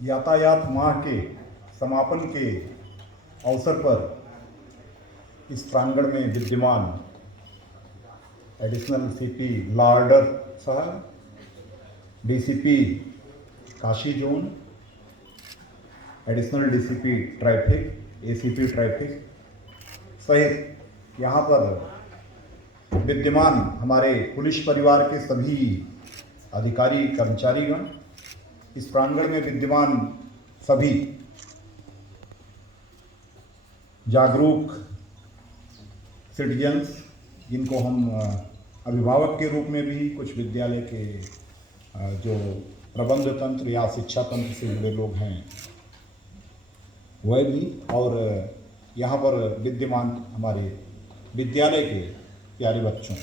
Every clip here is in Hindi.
यातायात माह के समापन के अवसर पर इस प्रांगण में विद्यमान एडिशनल सीपी लॉर्डर साहब, DCP Kashi zone, additional DCP traffic, ACP traffic सहित यहाँ पर विद्यमान हमारे पुलिस परिवार के सभी अधिकारी कर्मचारीगण, इस प्रांगण में विद्यमान सभी जागरूक सिटीजन्स, जिनको हम अभिभावक के रूप में भी, कुछ विद्यालय के जो प्रबंध तंत्र या शिक्षा तंत्र से जुड़े लोग हैं वह भी, और यहाँ पर विद्यमान हमारे विद्यालय के प्यारे बच्चों,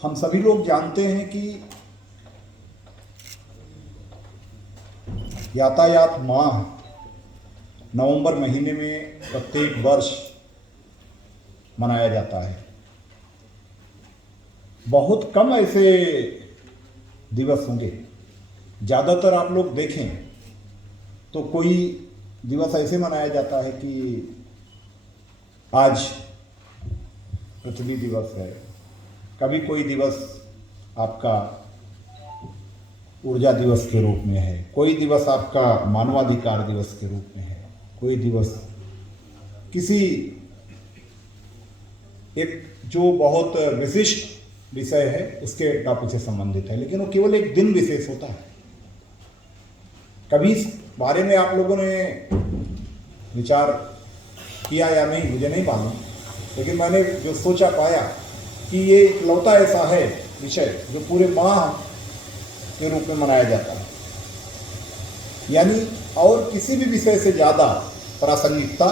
हम सभी लोग जानते हैं कि यातायात माह नवंबर महीने में प्रत्येक वर्ष मनाया जाता है। बहुत कम ऐसे दिवस होंगे, ज़्यादातर आप लोग देखें तो कोई दिवस ऐसे मनाया जाता है कि आज पृथ्वी दिवस है, कभी कोई दिवस आपका ऊर्जा दिवस के रूप में है, कोई दिवस आपका मानवाधिकार दिवस के रूप में है, कोई दिवस किसी एक जो बहुत विशिष्ट विषय है उसके टॉपिक से संबंधित है, लेकिन वो केवल एक दिन विशेष होता है। कभी इस बारे में आप लोगों ने विचार किया या नहीं मुझे नहीं मालूम, लेकिन मैंने जो सोचा पाया कि ये इकलौता ऐसा है विषय जो पूरे माह के रूप में मनाया जाता है, यानी और किसी भी विषय से ज़्यादा प्रासंगिकता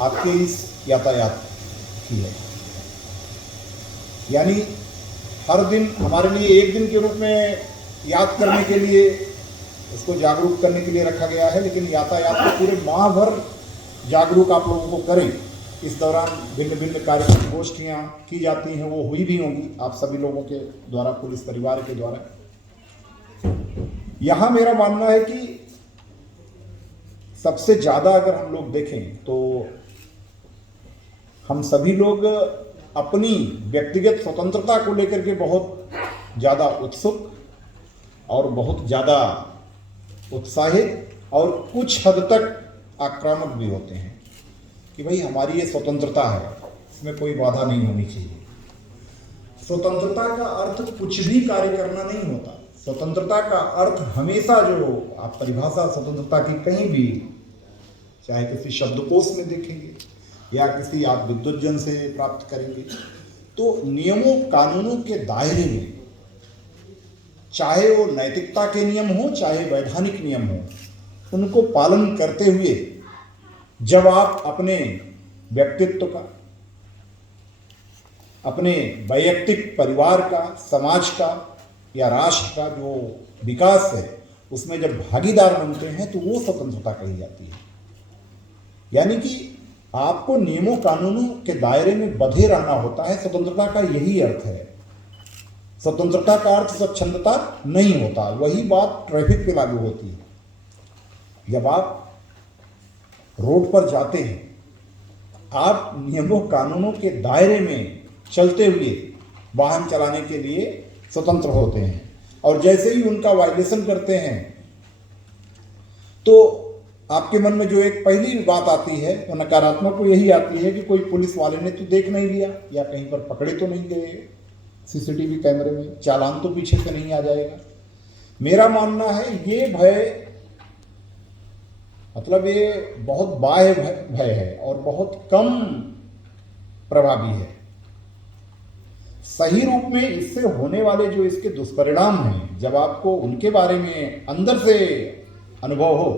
आपके इस यातायात की है। यानी हर दिन हमारे लिए एक दिन के रूप में याद करने के लिए, उसको जागरूक करने के लिए रखा गया है, लेकिन यातायात को पूरे माह भर जागरूक आप लोगों को करें। इस दौरान भिन्न भिन्न कार्यक्रम गोष्ठियाँ की जाती हैं, वो हुई भी होंगी आप सभी लोगों के द्वारा, पुलिस परिवार के द्वारा। यहाँ मेरा मानना है कि सबसे ज़्यादा अगर हम लोग देखें तो हम सभी लोग अपनी व्यक्तिगत स्वतंत्रता को लेकर के बहुत ज़्यादा उत्सुक और बहुत ज़्यादा उत्साहित और कुछ हद तक आक्रामक भी होते हैं कि भाई हमारी ये स्वतंत्रता है, इसमें कोई बाधा नहीं होनी चाहिए। स्वतंत्रता का अर्थ कुछ भी कार्य करना नहीं होता। स्वतंत्रता का अर्थ हमेशा, जो आप परिभाषा स्वतंत्रता की कहीं भी, चाहे किसी शब्दकोश में देखेंगे या किसी आप विद्वज्जन से प्राप्त करेंगे, तो नियमों कानूनों के दायरे में, चाहे वो नैतिकता के नियम हो चाहे वैधानिक नियम हो, उनको पालन करते हुए जब आप अपने व्यक्तित्व का, अपने वैयक्तिक परिवार का, समाज का या राष्ट्र का जो विकास है उसमें जब भागीदार बनते हैं तो वो स्वतंत्रता कही जाती है। यानी कि आपको नियमों कानूनों के दायरे में बंधे रहना होता है। स्वतंत्रता का यही अर्थ है। स्वतंत्रता का अर्थ स्वच्छंदता नहीं होता। वही बात ट्रैफिक पे लागू होती है। जब आप रोड पर जाते हैं, आप नियमों कानूनों के दायरे में चलते हुए वाहन चलाने के लिए स्वतंत्र होते हैं, और जैसे ही उनका वायलेशन करते हैं तो आपके मन में जो एक पहली बात आती है वो नकारात्मक को यही आती है कि कोई पुलिस वाले ने तो देख नहीं लिया, या कहीं पर पकड़े तो नहीं गए सीसीटीवी कैमरे में, चालान तो पीछे से नहीं आ जाएगा। मेरा मानना है ये भय, मतलब ये बहुत बाह्य भय है और बहुत कम प्रभावी है। सही रूप में इससे होने वाले जो इसके दुष्परिणाम हैं, जब आपको उनके बारे में अंदर से अनुभव हो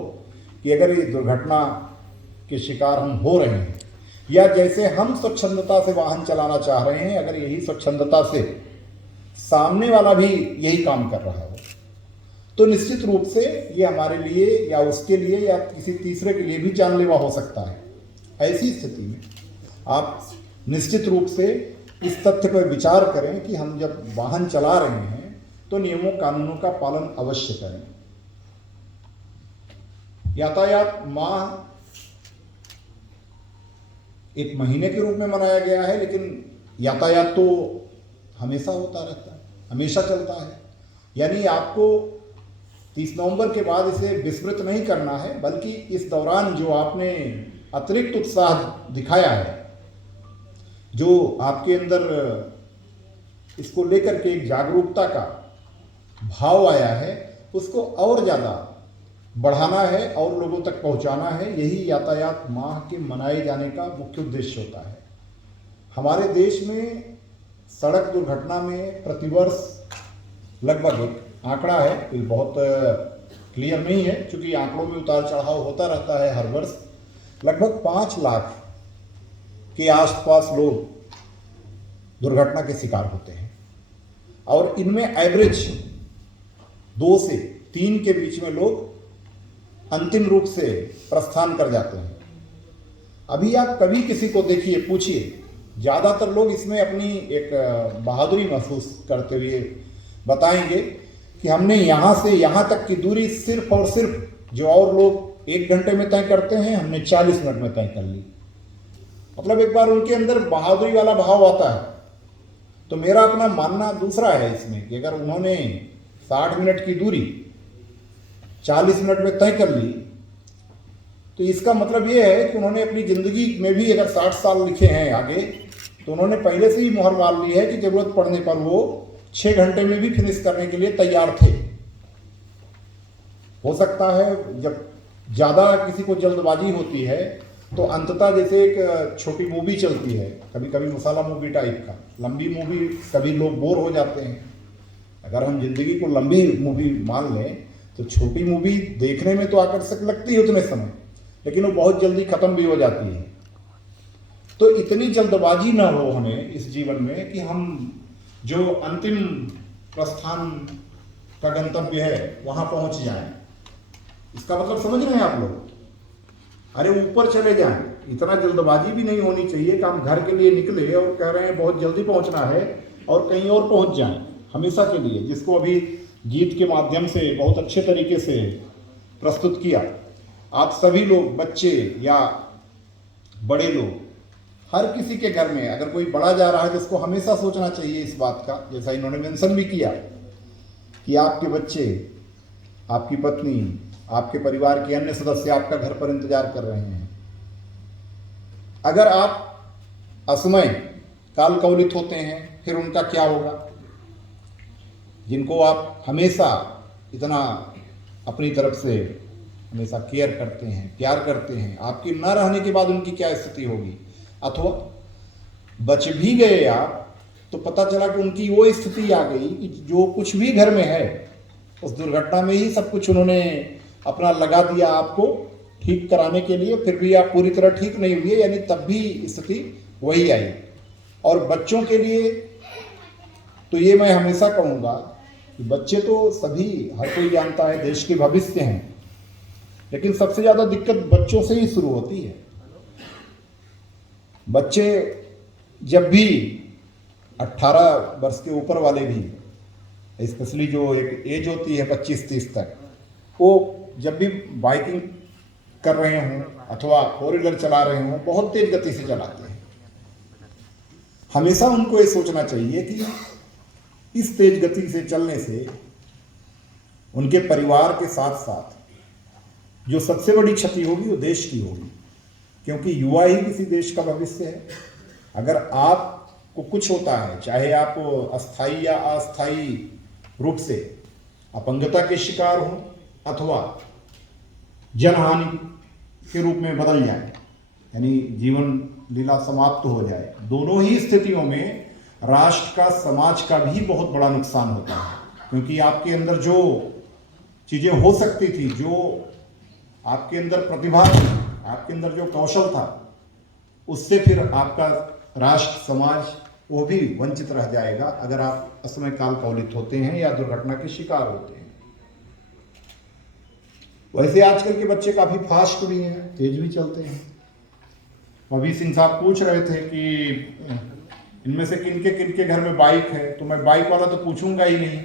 कि अगर ये दुर्घटना के शिकार हम हो रहे हैं, या जैसे हम स्वच्छंदता से वाहन चलाना चाह रहे हैं, अगर यही स्वच्छंदता से सामने वाला भी यही काम कर रहा हो, तो निश्चित रूप से ये हमारे लिए या उसके लिए या किसी तीसरे के लिए भी जानलेवा हो सकता है। ऐसी स्थिति में आप निश्चित रूप से इस तथ्य पर विचार करें कि हम जब वाहन चला रहे हैं तो नियमों कानूनों का पालन अवश्य करें। यातायात माह एक महीने के रूप में मनाया गया है, लेकिन यातायात तो हमेशा होता रहता है, हमेशा चलता है। यानी आपको 30 नवंबर के बाद इसे विस्मृत नहीं करना है, बल्कि इस दौरान जो आपने अतिरिक्त उत्साह दिखाया है, जो आपके अंदर इसको लेकर के एक जागरूकता का भाव आया है, उसको और ज़्यादा बढ़ाना है और लोगों तक पहुंचाना है। यही यातायात माह के मनाए जाने का मुख्य उद्देश्य होता है। हमारे देश में सड़क दुर्घटना में प्रतिवर्ष लगभग, एक आंकड़ा है, कोई बहुत क्लियर नहीं है क्योंकि आंकड़ों में उतार चढ़ाव होता रहता है हर वर्ष, लगभग 5 लाख के आसपास लोग दुर्घटना के शिकार होते हैं और इनमें एवरेज 2 से 3 के बीच में लोग अंतिम रूप से प्रस्थान कर जाते हैं। अभी आप कभी किसी को देखिए, पूछिए, ज़्यादातर लोग इसमें अपनी एक बहादुरी महसूस करते हुए बताएंगे कि हमने यहाँ से यहाँ तक की दूरी सिर्फ और सिर्फ जो और लोग 1 घंटे में तय करते हैं, हमने 40 मिनट में तय कर ली। मतलब एक बार उनके अंदर बहादुरी वाला भाव आता है। तो मेरा अपना मानना दूसरा है इसमें कि अगर उन्होंने 60 मिनट की दूरी 40 मिनट में तय कर ली, तो इसका मतलब ये है कि उन्होंने अपनी ज़िंदगी में भी अगर 60 साल लिखे हैं आगे, तो उन्होंने पहले से ही मुहर मार ली है कि ज़रूरत पड़ने पर वो 6 घंटे में भी फिनिश करने के लिए तैयार थे। हो सकता है जब ज़्यादा किसी को जल्दबाजी होती है तो अंततः जैसे एक छोटी मूवी चलती है, कभी कभी मसाला मूवी टाइप का, लंबी मूवी कभी लोग बोर हो जाते हैं। अगर हम जिंदगी को लंबी मूवी मान लें तो छोटी मूवी देखने में तो आकर्षक लगती है उतने समय, लेकिन वो बहुत जल्दी खत्म भी हो जाती है। तो इतनी जल्दबाजी ना हो हमें इस जीवन में कि हम जो अंतिम प्रस्थान का गंतव्य है वहां पहुंच जाएं। इसका मतलब समझ रहे हैं आप लोग? अरे ऊपर चले जाएं, इतना जल्दबाजी भी नहीं होनी चाहिए कि हम घर के लिए निकले और कह रहे हैं बहुत जल्दी पहुंचना है और कहीं और पहुंच जाएं हमेशा के लिए, जिसको अभी गीत के माध्यम से बहुत अच्छे तरीके से प्रस्तुत किया। आप सभी लोग, बच्चे या बड़े लोग, हर किसी के घर में अगर कोई बड़ा जा रहा है तो उसको हमेशा सोचना चाहिए इस बात का, जैसा इन्होंने मेंशन भी किया, कि आपके बच्चे, आपकी पत्नी, आपके परिवार के अन्य सदस्य आपका घर पर इंतजार कर रहे हैं। अगर आप असमय काल कवलित होते हैं फिर उनका क्या होगा? जिनको आप हमेशा इतना अपनी तरफ से हमेशा केयर करते हैं, प्यार करते हैं, आपकी न रहने के बाद उनकी क्या स्थिति होगी? अथवा बच भी गए आप तो पता चला कि उनकी वो स्थिति आ गई कि जो कुछ भी घर में है उस दुर्घटना में ही सब कुछ उन्होंने अपना लगा दिया आपको ठीक कराने के लिए, फिर भी आप पूरी तरह ठीक नहीं हुए, यानी तब भी स्थिति वही आई। और बच्चों के लिए तो ये मैं हमेशा कहूँगा कि बच्चे तो सभी, हर कोई जानता है, देश के भविष्य हैं, लेकिन सबसे ज़्यादा दिक्कत बच्चों से ही शुरू होती है। बच्चे जब भी 18 वर्ष के ऊपर वाले भी, स्पेशली जो एक एज होती है 25-30 तक, वो जब भी बाइकिंग कर रहे हों अथवा 4 व्हीलर चला रहे हों, बहुत तेज गति से चलाते हैं। हमेशा उनको ये सोचना चाहिए कि इस तेज गति से चलने से उनके परिवार के साथ साथ जो सबसे बड़ी क्षति होगी वो देश की होगी, क्योंकि युवा ही किसी देश का भविष्य है। अगर आपको कुछ होता है, चाहे आप अस्थायी या अस्थायी रूप से अपंगता के शिकार हो अथवा जनहानि के रूप में बदल जाए, यानी जीवन लीला समाप्त हो जाए, दोनों ही स्थितियों में राष्ट्र का, समाज का भी बहुत बड़ा नुकसान होता है। क्योंकि आपके अंदर जो चीज़ें हो सकती थी, जो आपके अंदर प्रतिभा थी, आपके अंदर जो कौशल था, उससे फिर आपका राष्ट्र, समाज वो भी वंचित रह जाएगा अगर आप असमय काल कवलित होते हैं या दुर्घटना के शिकार होते हैं। वैसे आजकल के बच्चे काफ़ी फास्ट भी हैं, तेज भी चलते हैं। अभी सिंह साहब पूछ रहे थे कि इनमें से किन के घर में बाइक है, तो मैं बाइक वाला तो पूछूंगा ही नहीं।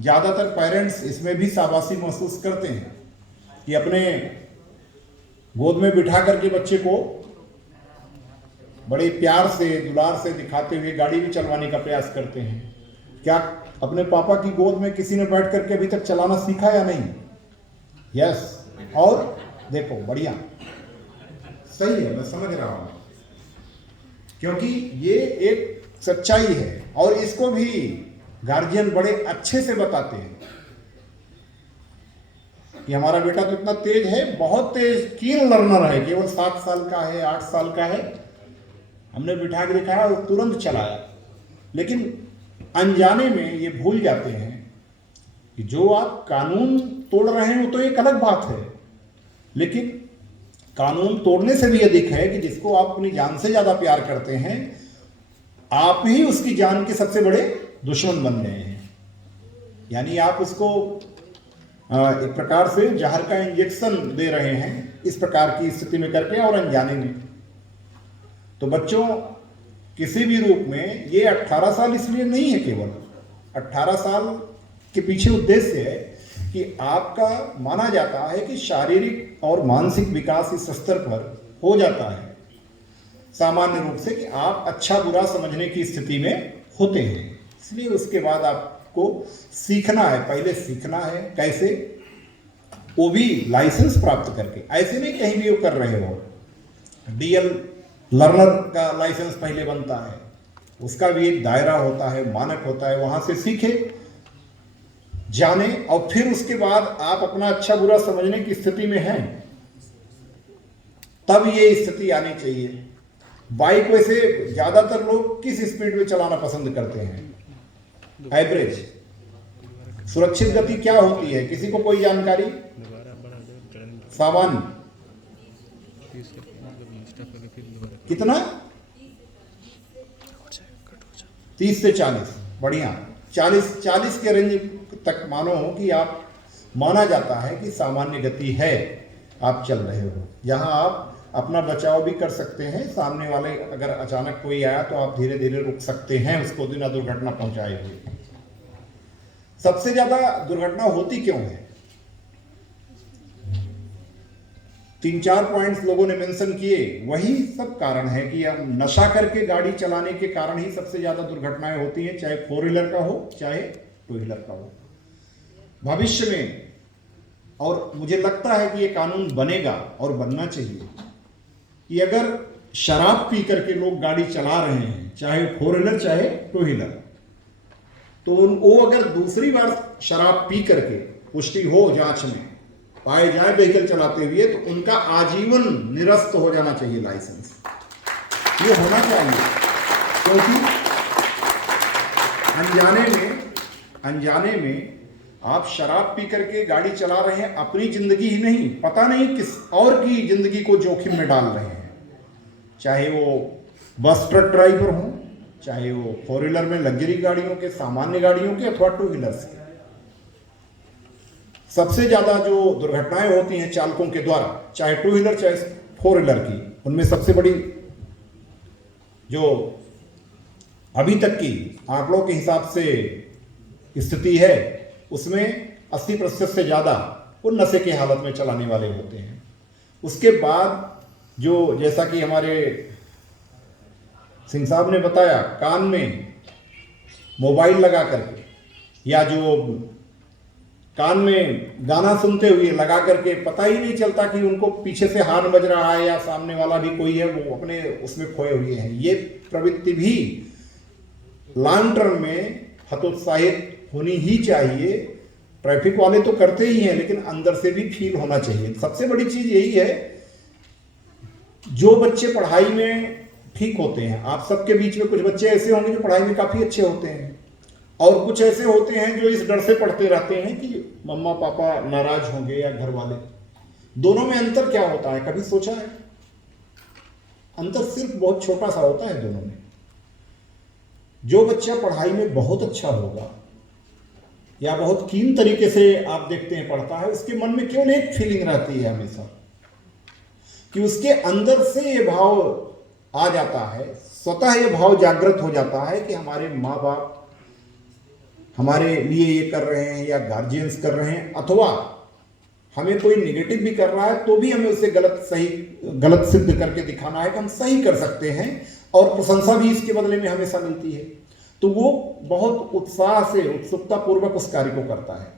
ज़्यादातर पेरेंट्स इसमें भी शाबाशी महसूस करते हैं कि अपने गोद में बिठा करके बच्चे को बड़े प्यार से दुलार से दिखाते हुए गाड़ी भी चलवाने का प्रयास करते हैं। क्या अपने पापा की गोद में किसी ने बैठ करके अभी तक चलाना सीखा या नहीं? यस। और देखो बढ़िया, सही है, मैं समझ रहा हूं, क्योंकि ये एक सच्चाई है और इसको भी गार्जियन बड़े अच्छे से बताते हैं कि हमारा बेटा तो इतना तेज है, बहुत तेज कीन लर्नर है, केवल 7 साल का है, 8 साल का है, हमने बिठा के दिखाया और तुरंत चलाया। लेकिन अनजाने में ये भूल जाते हैं कि जो आप कानून तोड़ रहे हैं वो तो एक अलग बात है, लेकिन कानून तोड़ने से भी अधिक है कि जिसको आप अपनी जान से ज्यादा प्यार करते हैं, आप ही उसकी जान के सबसे बड़े दुश्मन बन गए हैं। यानी आप उसको एक प्रकार से जहर का इंजेक्शन दे रहे हैं इस प्रकार की स्थिति में करके और अनजाने में। तो बच्चों किसी भी रूप में ये 18 साल इसलिए नहीं है, केवल 18 साल के पीछे उद्देश्य है कि आपका माना जाता है कि शारीरिक और मानसिक विकास इस स्तर पर हो जाता है सामान्य रूप से कि आप अच्छा बुरा समझने की स्थिति में होते हैं। इसलिए उसके बाद आपको सीखना है, पहले सीखना है कैसे, वो भी लाइसेंस प्राप्त करके। ऐसे नहीं कहीं भी वो कर रहे हो, डीएल लर्नर का लाइसेंस पहले बनता है, उसका भी एक दायरा होता है, मानक होता है, वहां से सीखे जाने और फिर उसके बाद आप अपना अच्छा बुरा समझने की स्थिति में हैं, तब ये स्थिति आनी चाहिए। बाइक वैसे ज्यादातर लोग किस स्पीड में चलाना पसंद करते हैं? एवरेज। सुरक्षित गति क्या होती है, किसी को कोई जानकारी? सामान्य कितना? 30 से 40। बढ़िया, 40 के रेंज तक मानो कि आप माना जाता है कि सामान्य गति है, आप चल रहे हो। यहाँ आप अपना बचाव भी कर सकते हैं, सामने वाले अगर अचानक कोई आया तो आप धीरे धीरे रुक सकते हैं उसको बिना दुर्घटना पहुंचाए हुए। सबसे ज्यादा दुर्घटना होती क्यों है? 3-4 पॉइंट्स लोगों ने मेंशन किए, वही सब कारण है कि हम नशा करके गाड़ी चलाने के कारण ही सबसे ज्यादा दुर्घटनाएं होती हैं, चाहे 4 व्हीलर का हो चाहे 2 व्हीलर का हो। भविष्य में, और मुझे लगता है कि ये कानून बनेगा और बनना चाहिए कि अगर शराब पी करके लोग गाड़ी चला रहे हैं, चाहे 4 व्हीलर चाहे 2 व्हीलर, तो वो अगर दूसरी बार शराब पी करके पुष्टि हो, जांच में पाए जाए व्हीकल चलाते हुए, तो उनका आजीवन निरस्त हो जाना चाहिए लाइसेंस। ये होना चाहिए, क्योंकि अनजाने में आप शराब पी करके गाड़ी चला रहे हैं, अपनी जिंदगी ही नहीं, पता नहीं किस और की जिंदगी को जोखिम में डाल रहे हैं, चाहे वो बस ट्रक ड्राइवर हों, चाहे वो 4 व्हीलर में लग्जरी गाड़ियों के, सामान्य गाड़ियों के, अथवा 2 व्हीलर्स के। सबसे ज्यादा जो दुर्घटनाएं होती हैं चालकों के द्वारा, चाहे 2 व्हीलर चाहे 4 व्हीलर की, उनमें सबसे बड़ी जो अभी तक की आंकड़ों के हिसाब से स्थिति है, उसमें 80% से ज्यादा वो नशे के हालत में चलाने वाले होते हैं। उसके बाद जो, जैसा कि हमारे सिंह साहब ने बताया, कान में मोबाइल लगा करके या जो कान में गाना सुनते हुए लगा करके, पता ही नहीं चलता कि उनको पीछे से हार्न बज रहा है या सामने वाला भी कोई है, वो अपने उसमें खोए हुए हैं। ये प्रवृत्ति भी लॉन्ग टर्म में हतोत्साहित होनी ही चाहिए। ट्रैफिक वाले तो करते ही हैं, लेकिन अंदर से भी फील होना चाहिए। सबसे बड़ी चीज यही है, जो बच्चे पढ़ाई में ठीक होते हैं, आप सबके बीच में कुछ बच्चे ऐसे होंगे जो पढ़ाई में काफी अच्छे होते हैं, और कुछ ऐसे होते हैं जो इस डर से पढ़ते रहते हैं कि मम्मा पापा नाराज होंगे या घर वाले। दोनों में अंतर क्या होता है, कभी सोचा है? अंतर सिर्फ बहुत छोटा सा होता है दोनों में। जो बच्चा पढ़ाई में बहुत अच्छा होगा या बहुत कीन तरीके से आप देखते हैं पढ़ता है, उसके मन में केवल एक फीलिंग रहती है हमेशा कि उसके अंदर से ये भाव आ जाता है, स्वतः ये भाव जागृत हो जाता है कि हमारे माँ बाप हमारे लिए ये कर रहे हैं या गार्जियंस कर रहे हैं, अथवा हमें कोई निगेटिव भी कर रहा है तो भी हमें उसे गलत सिद्ध करके दिखाना है कि हम सही कर सकते हैं, और प्रशंसा भी इसके बदले में हमेशा मिलती है। तो वो बहुत उत्साह से, उत्सुकता पूर्वक उस कार्य को करता है।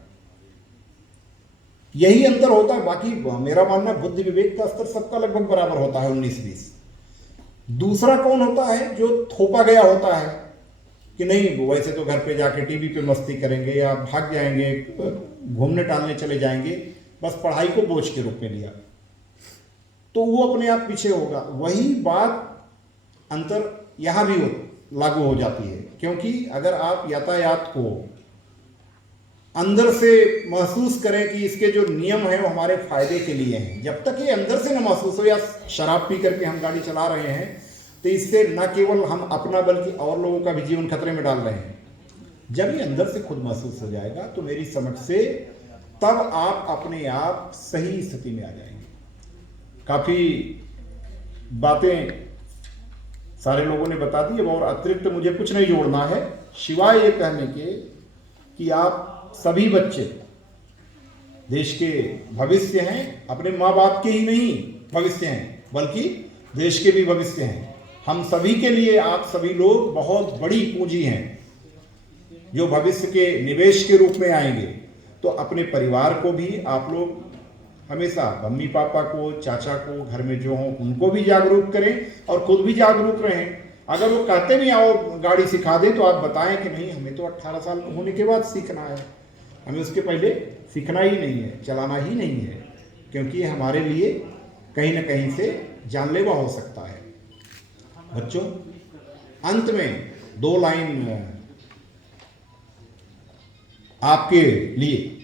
यही अंतर होता है। बाकी मेरा मानना बुद्धि विवेक का स्तर सबका लगभग बराबर होता है, 19-20। दूसरा कौन होता है जो थोपा गया होता है कि नहीं वैसे तो घर पे जाके टीवी पे मस्ती करेंगे या भाग जाएंगे, घूमने टहलने चले जाएंगे, बस पढ़ाई को बोझ के रूप में लिया, तो वो अपने आप पीछे होगा। वही बात अंतर यहां भी लागू हो जाती है, क्योंकि अगर आप यातायात को अंदर से महसूस करें कि इसके जो नियम हैं वो हमारे फायदे के लिए हैं, जब तक ये अंदर से न महसूस हो, या शराब पी करके हम गाड़ी चला रहे हैं तो इससे न केवल हम अपना बल्कि और लोगों का भी जीवन खतरे में डाल रहे हैं। जब ये अंदर से खुद महसूस हो जाएगा तो मेरी समझ से तब आप अपने आप सही स्थिति में आ जाएंगे। काफी बातें सारे लोगों ने बता दी, और अतिरिक्त मुझे कुछ नहीं जोड़ना है सिवाय ये कहने के कि आप सभी बच्चे देश के भविष्य हैं, अपने माँ बाप के ही नहीं भविष्य हैं बल्कि देश के भी भविष्य हैं। हम सभी के लिए आप सभी लोग बहुत बड़ी पूंजी हैं जो भविष्य के निवेश के रूप में आएंगे। तो अपने परिवार को भी आप लोग हमेशा मम्मी पापा को, चाचा को, घर में जो हों उनको भी जागरूक करें और खुद भी जागरूक रहें। अगर वो कहते भी आओ गाड़ी सिखा दें तो आप बताएं कि नहीं हमें तो 18 साल होने के बाद सीखना है, हमें उसके पहले सीखना ही नहीं है, चलाना ही नहीं है, क्योंकि हमारे लिए कहीं ना कहीं से जानलेवा हो सकता है। बच्चों, अंत में 2 लाइन आपके लिए,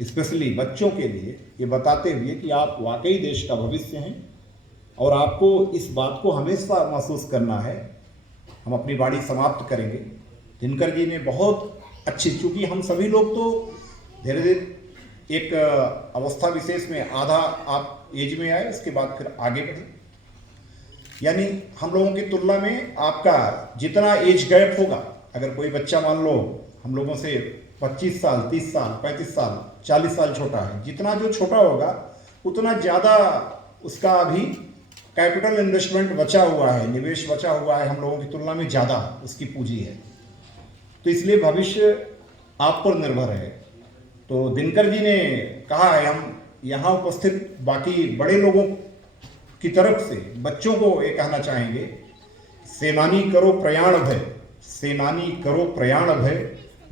स्पेशली बच्चों के लिए ये बताते हुए कि आप वाकई देश का भविष्य हैं और आपको इस बात को हमेशा महसूस करना है। हम अपनी वाणी समाप्त करेंगे। दिनकर जी ने बहुत अच्छी, चूंकि हम सभी लोग तो धीरे धीरे एक अवस्था विशेष में, आधा आप एज में आए उसके बाद फिर आगे बढ़े, यानी हम लोगों की तुलना में आपका जितना एज गैप होगा, अगर कोई बच्चा मान लो हम लोगों से 25 साल, 30 साल, 35 साल, 40 साल छोटा है, जितना जो छोटा होगा उतना ज़्यादा उसका अभी कैपिटल इन्वेस्टमेंट बचा हुआ है, निवेश बचा हुआ है, हम लोगों की तुलना में ज़्यादा उसकी पूंजी है। तो इसलिए भविष्य आप पर निर्भर है। तो दिनकर जी ने कहा है, हम यहाँ उपस्थित बाकी बड़े लोगों की तरफ से बच्चों को ये कहना चाहेंगे, सेनानी करो प्रयाण भय, सेनानी करो प्रयाण भय,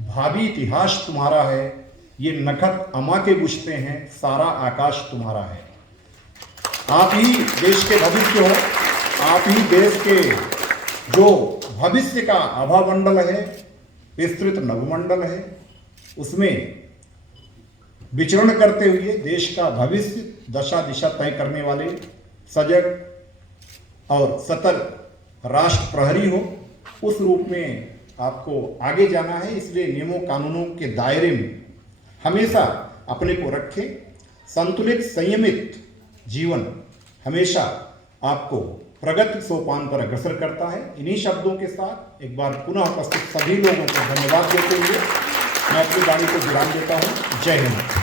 भावी इतिहास तुम्हारा है, ये नखत अमा के बुझते हैं, सारा आकाश तुम्हारा है। आप ही देश के भविष्य हो, आप ही देश के जो भविष्य का आभामंडल है, विस्तृत नवमंडल है, उसमें विचरण करते हुए देश का भविष्य दशा दिशा तय करने वाले सजग और सतर्क राष्ट्र प्रहरी हो, उस रूप में आपको आगे जाना है। इसलिए नियमों कानूनों के दायरे में हमेशा अपने को रखें। संतुलित संयमित जीवन हमेशा आपको प्रगति सोपान पर अग्रसर करता है। इन्हीं शब्दों के साथ एक बार पुनः उपस्थित सभी लोगों को धन्यवाद देते हुए मैं अपनी वाणी को विराम देता हूँ। जय हिंद।